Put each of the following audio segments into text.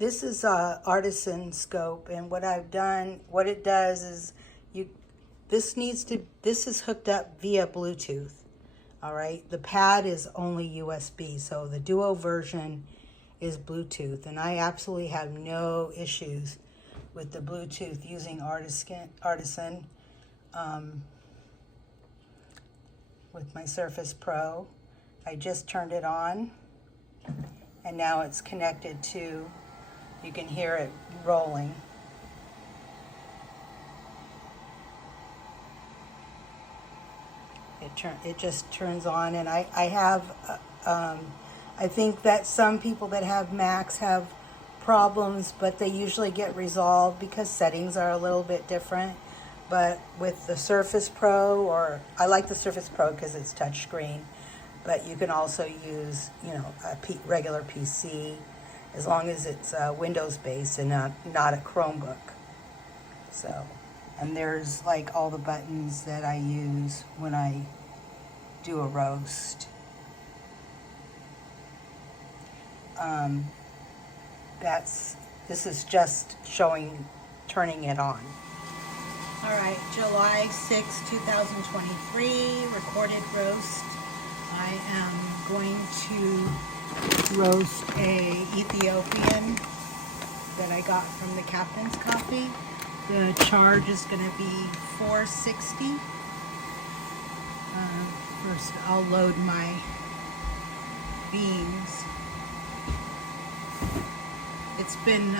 This is a artisan scope, and what I've done, what it does is this is hooked up via Bluetooth. All right, the pad is only USB, so the Duo version is Bluetooth, and I absolutely have no issues with the Bluetooth using Artisan with my Surface Pro. I just turned it on, and now it's connected to, you can hear it rolling. It just turns on, and I think that some people that have Macs have problems, but they usually get resolved because settings are a little bit different. But with the Surface Pro, or I like the Surface Pro because it's touchscreen, but you can also use, a regular PC as long as it's Windows based and not a Chromebook. So, and there's like all the buttons that I use when I do a roast. This is just turning it on. All right, July 6, 2023, recorded roast. I am going to roast a Ethiopian that I got from the Captain's Coffee. The charge is going to be $4.60. First, I'll load my beans. It's been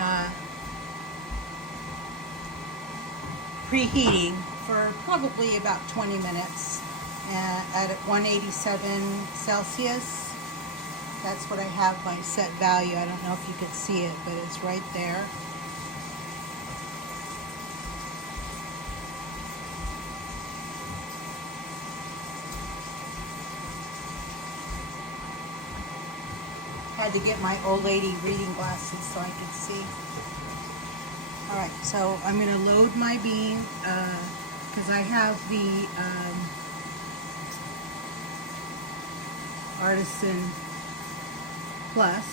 preheating for probably about 20 minutes at 187 Celsius. That's what I have my set value. I don't know if you could see it, but it's right there. Had to get my old lady reading glasses so I could see. All right, so I'm going to load my bean because I have the Artisan Plus.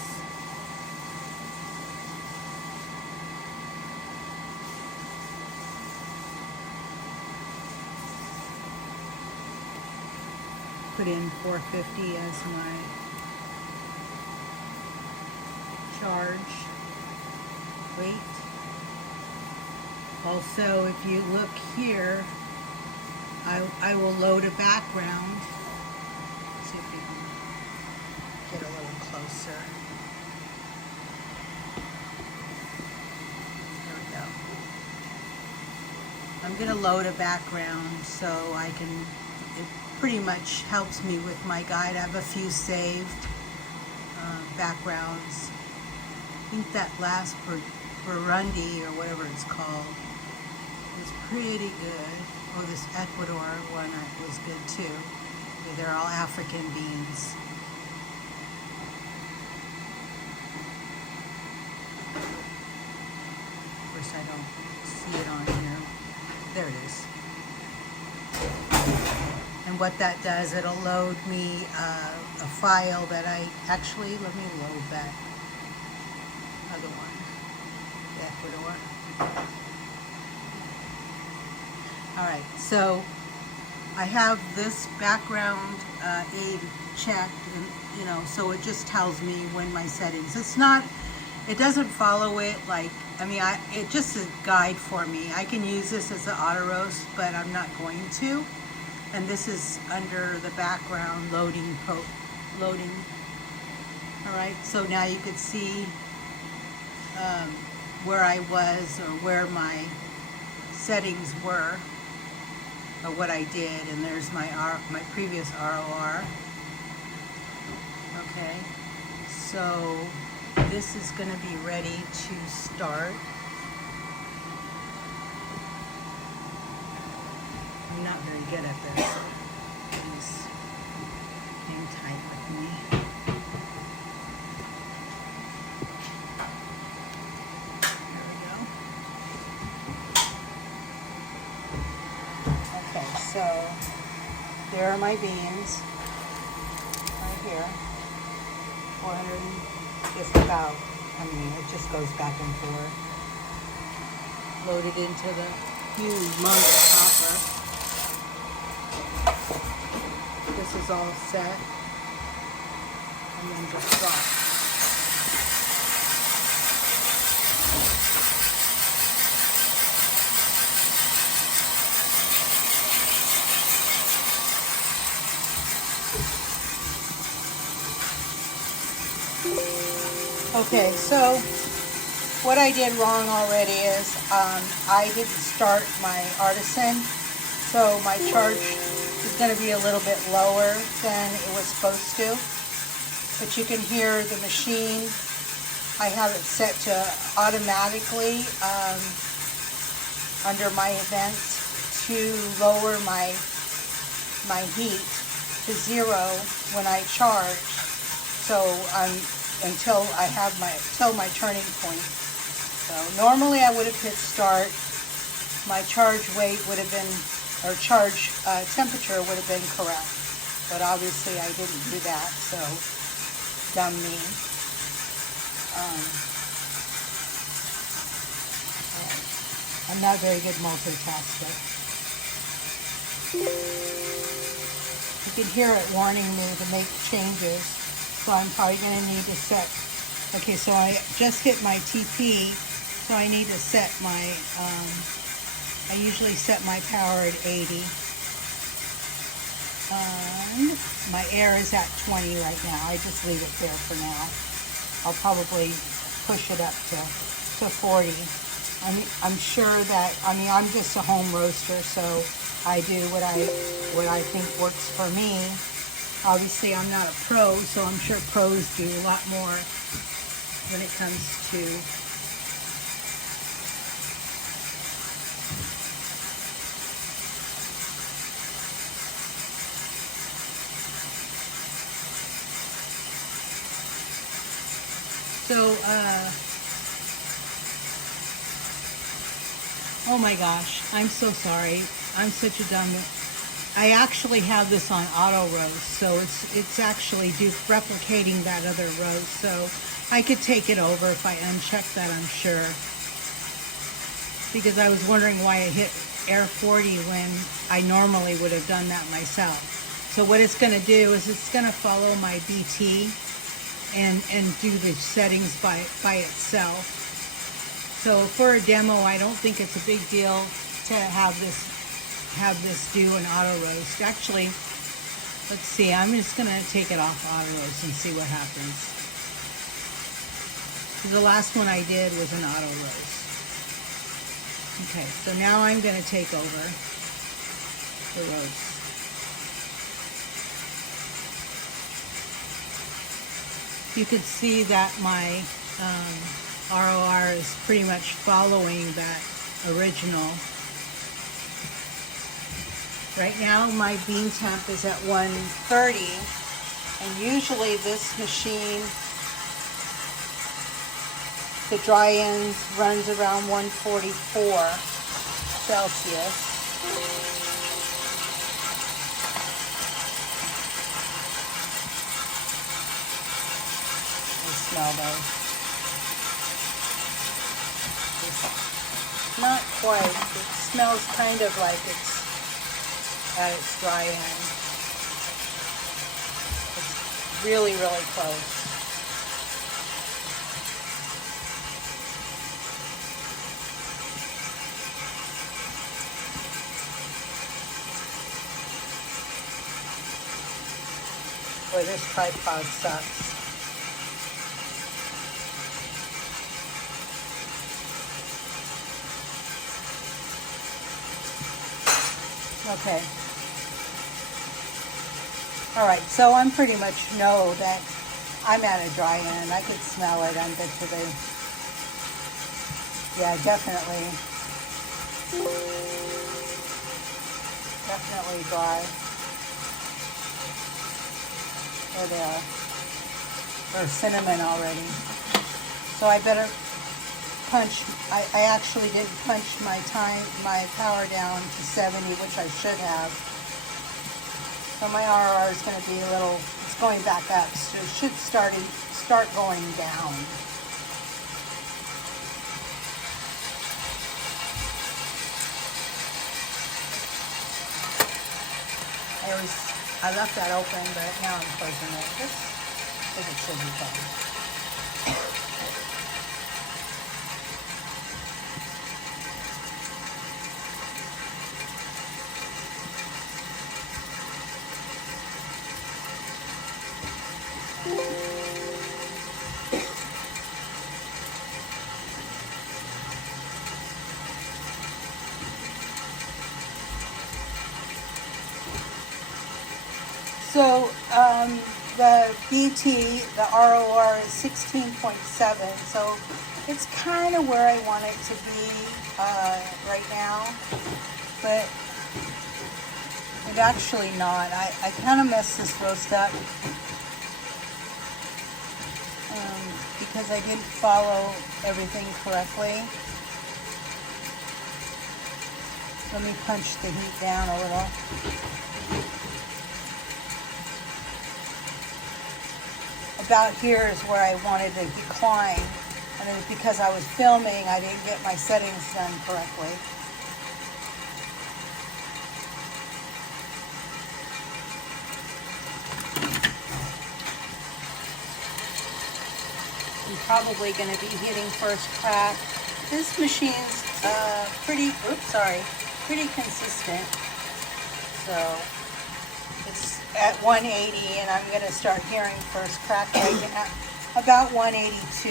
Put in 450 as my charge weight. Also, if you look here, I will load a background. Let's see if we can get a little closer. There we go. I'm going to load a background so I can, it pretty much helps me with my guide. I have a few saved backgrounds. I think that last Burundi or whatever it's called is pretty good. Oh, this Ecuador one was good too. Okay, they're all African beans. Of course, I don't see it on here. There it is. And what that does, it'll load me a file that let me load that other one, the Ecuador. All right, so I have this background aid checked, and so it just tells me when my settings. It doesn't follow it like, it's just a guide for me. I can use this as an auto roast, but I'm not going to. And this is under the background loading. All right, so now you can see where I was or where my settings were or what I did, and there's my previous ROR. Okay, so this is going to be ready to start. I'm not very good at this, so please hang tight with me. There we go. Okay, so there are my beans right here. 400, just about I mean, it just goes back and forth. Load it into the humongous hopper. This is all set. And then just drop. Okay, so what I did wrong already is I didn't start my Artisan, so my charge is going to be a little bit lower than it was supposed to. But you can hear the machine. I have it set to automatically under my events to lower my heat to 0 when I charge. So until I have my turning point. So normally I would have hit start. My charge weight would have been, or charge temperature would have been correct. But obviously I didn't do that, so dumb me. I'm not a very good multitasker. You can hear it warning me to make changes. So I'm probably going to need to set, okay, so I just hit my TP, so I need to set my, I usually set my power at 80. And my air is at 20 right now. I just leave it there for now. I'll probably push it up to 40. I'm sure that, I mean, I'm just a home roaster, so I do what I think works for me. Obviously, I'm not a pro, so I'm sure pros do a lot more when it comes to oh my gosh, I'm so sorry. I'm such a dumb. I actually have this on auto roast, so it's actually replicating that other roast. So I could take it over if I uncheck that, I'm sure. Because I was wondering why I hit Air 40 when I normally would have done that myself. So what it's going to do is it's going to follow my BT and do the settings by itself. So for a demo, I don't think it's a big deal to have this do an auto roast. Actually, let's see, I'm just going to take it off auto roast and see what happens. The last one I did was an auto roast. Okay, so now I'm going to take over the roast. You can see that my ROR is pretty much following that original. Right now my bean temp is at 130, and usually this machine, the dry end runs around 144 Celsius. I smell those. Not quite. It smells kind of like it's at its dry end. It's really, really close. Boy, this tripod sucks. Okay. All right, so I'm pretty much know that I'm at a dry end. I could smell it. I'm good to the, yeah, definitely dry. There they are. They're cinnamon already. So I better punch. I actually didn't punch my power down to 70, which I should have. So my RR is going to be a little, it's going back up, so it should start going down. I left that open, but now I'm closing it. I think it should be fine. So the BT, the ROR is 16.7, so it's kind of where I want it to be right now, but it's actually not. I kind of messed this roast up because I didn't follow everything correctly. Let me punch the heat down a little. About here is where I wanted to decline, and it was because I was filming, I didn't get my settings done correctly. I'm probably going to be hitting first crack. This machine's pretty consistent. So it's at 180, and I'm going to start hearing first crack right now. About 182.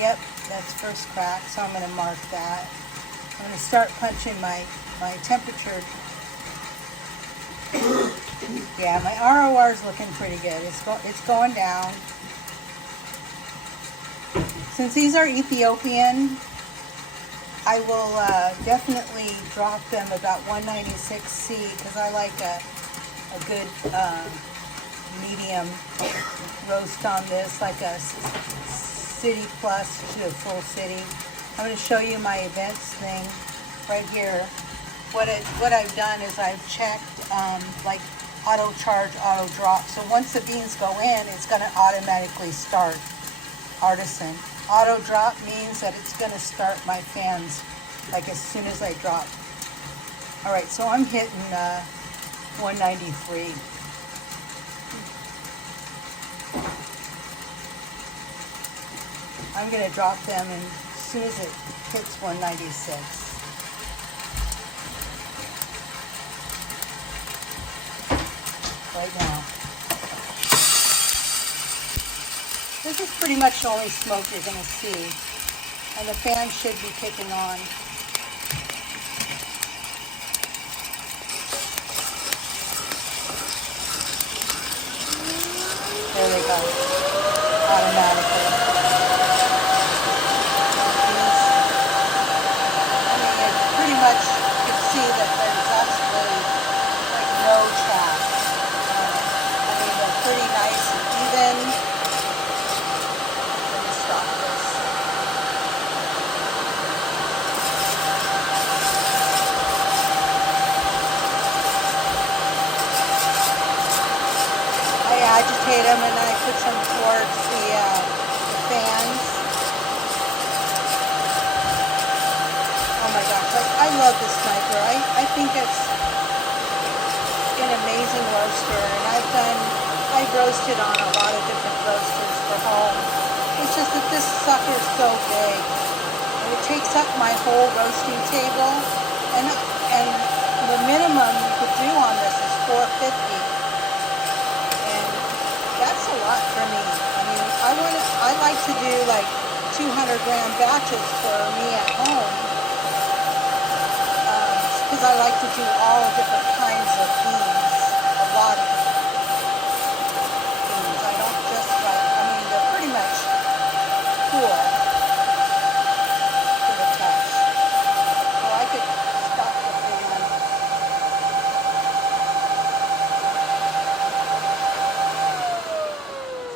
Yep, that's first crack, so I'm going to mark that. I'm going to start punching my temperature. Yeah, my ROR is looking pretty good. It's going down. Since these are Ethiopian, I will definitely drop them about 196C because I like a good medium roast on this, like a city plus to a full city. I'm going to show you my events thing right here. What I've done is I've checked like auto charge, auto drop. So once the beans go in, it's going to automatically start artisan. Auto drop means that it's going to start my fans like as soon as I drop. All right, so I'm hitting 193. I'm going to drop them and as soon as it hits 196. Right now. This is pretty much the only smoke you're going to see, and the fan should be kicking on. There they go, automatically. I mean, it pretty much, you can see that there's absolutely like no chaff. I mean, they're pretty nice and even. Agitate them and then I push them towards the fans. Oh my gosh, I love this sniper. I think it's an amazing roaster, and I've roasted on a lot of different roasters for home. It's just that this sucker's so big, and it takes up my whole roasting table, and the minimum you could do on this is 450. That's a lot for me. I mean, I like to do like 200-gram batches for me at home because I like to do all different kinds of beans, a lot of beans. I don't just like, I mean, they're pretty much cool to the touch. So I could stop the fan.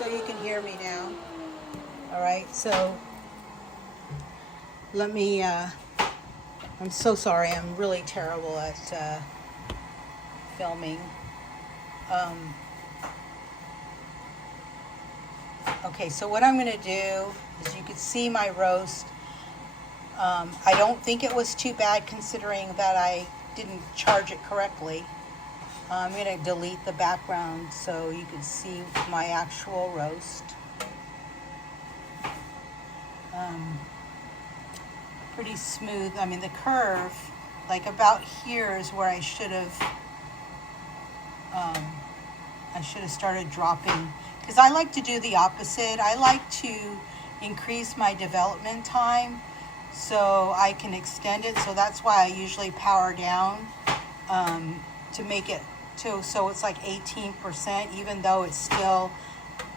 You can hear me now. All right, so let me, I'm so sorry, I'm really terrible at filming. Okay, so what I'm going to do is you can see my roast. I don't think it was too bad considering that I didn't charge it correctly. I'm going to delete the background so you can see my actual roast. Pretty smooth. I mean, the curve, like about here is where I should have started dropping, because I like to do the opposite. I like to increase my development time so I can extend it. So that's why I usually power down to make it so it's like 18%, even though it's still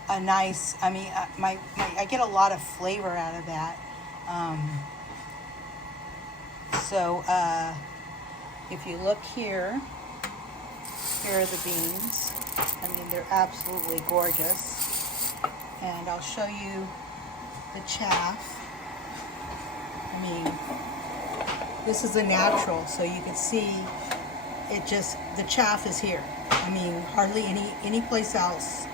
a nice, I mean, I get a lot of flavor out of that. If you look here, here are the beans. I mean, they're absolutely gorgeous. And I'll show you the chaff. I mean, this is a natural, so you can see it just, the chaff is here. I mean, hardly any place else.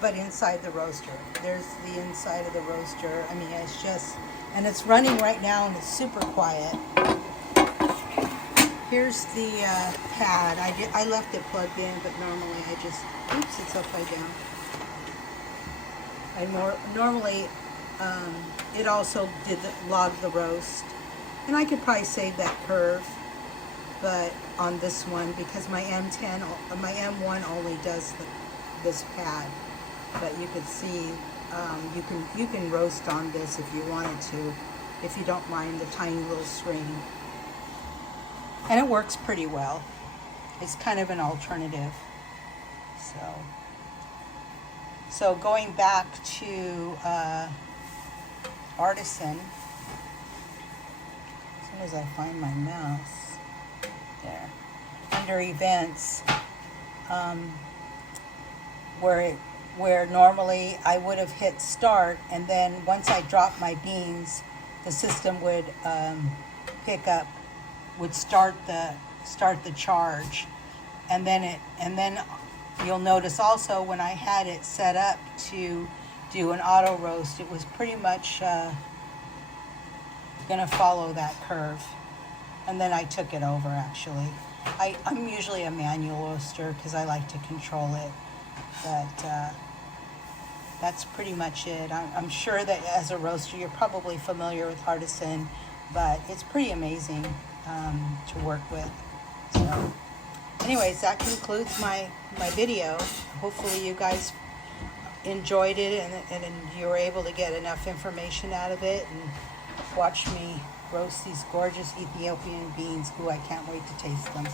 But inside the roaster, there's the inside of the roaster. I mean, it's just, and it's running right now and it's super quiet. Here's the pad. I left it plugged in, but normally I just, oops, it's upside down. Normally it also did log the roast, and I could probably save that curve, but on this one, because my M10, my M1 only does this pad. But you can see, you can roast on this if you wanted to, if you don't mind the tiny little string. And it works pretty well. It's kind of an alternative. So going back to Artisan, as soon as I find my mouse, there, under events, where normally I would have hit start, and then once I dropped my beans, the system would would start the charge, and then you'll notice also when I had it set up to do an auto roast, it was pretty much gonna follow that curve, and then I took it over. Actually, I'm usually a manual roaster because I like to control it, but that's pretty much it. I'm sure that as a roaster you're probably familiar with Artisan, but it's pretty amazing to work with. So anyways, that concludes my video. Hopefully you guys enjoyed it and you were able to get enough information out of it and watch me roast these gorgeous Ethiopian beans. Ooh, I can't wait to taste them.